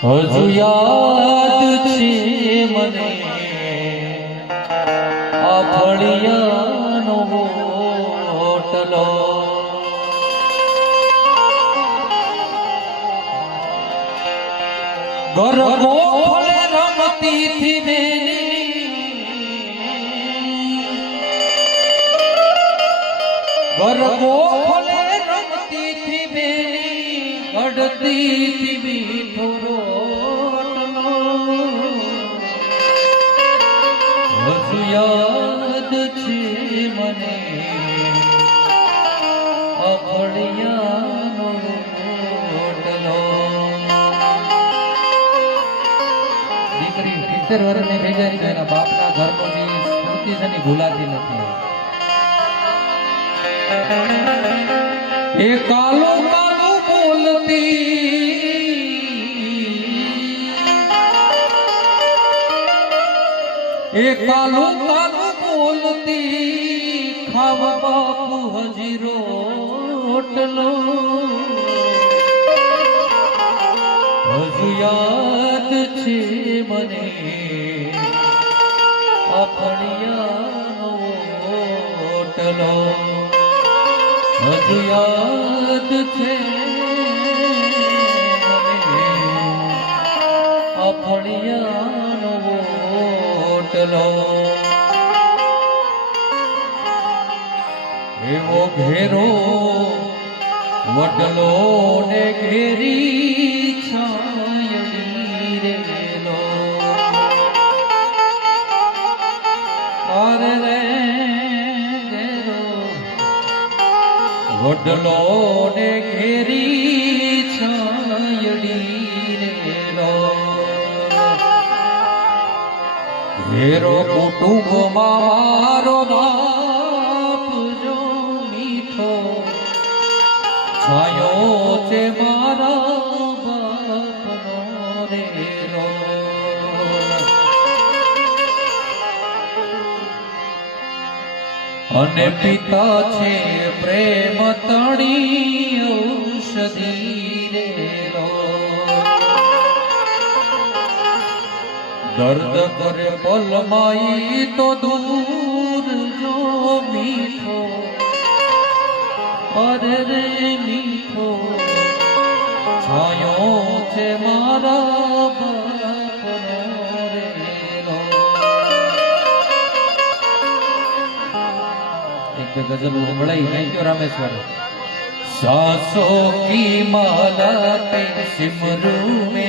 હજુ યાદ છે મને આ ફળિયાનો હોટલો ગરબો ફળે રમતી થી ગરબો ફળે રમતી થી બેની ગડતી થી મીઠો રોટલો હજુ યાદ છે મને આ ફળિયાનો રોટલો દીકરી 70 વર્ષની થઈ જાય તો એના બાપના ઘરની સ્મૃતિ તેની ભૂલાતી નથી એ કાલો કાલો બોલતી એ કાલો કાલો બોલતી ખાવ બાપુ હજી રોટલો હજુ યાદ છે મને આ ફળિયાનો હોટલો હજુ યાદ છે આ ફળિયાનો હોટલો એવો ઘેરો વડલો ને ઘેરી છાયડી રેલો અરે રે વડલો ને ઘેરી છાયડી રેલો ઘેરો કુટુંબ મારો બાપ જો મીઠો છાયો છે મારા બાપનો રેલો અને પિતા છે પ્રેમ તણી ઔષધી રેલો દર્દ કરે પલમાઈ તો દૂર જો મીઠો અરે રે મીઠો છાયો છે મારા બાપનો રેલો गजल उमड़ाई थैंक यू रामेश्वर सासों की माला पे सिमरू में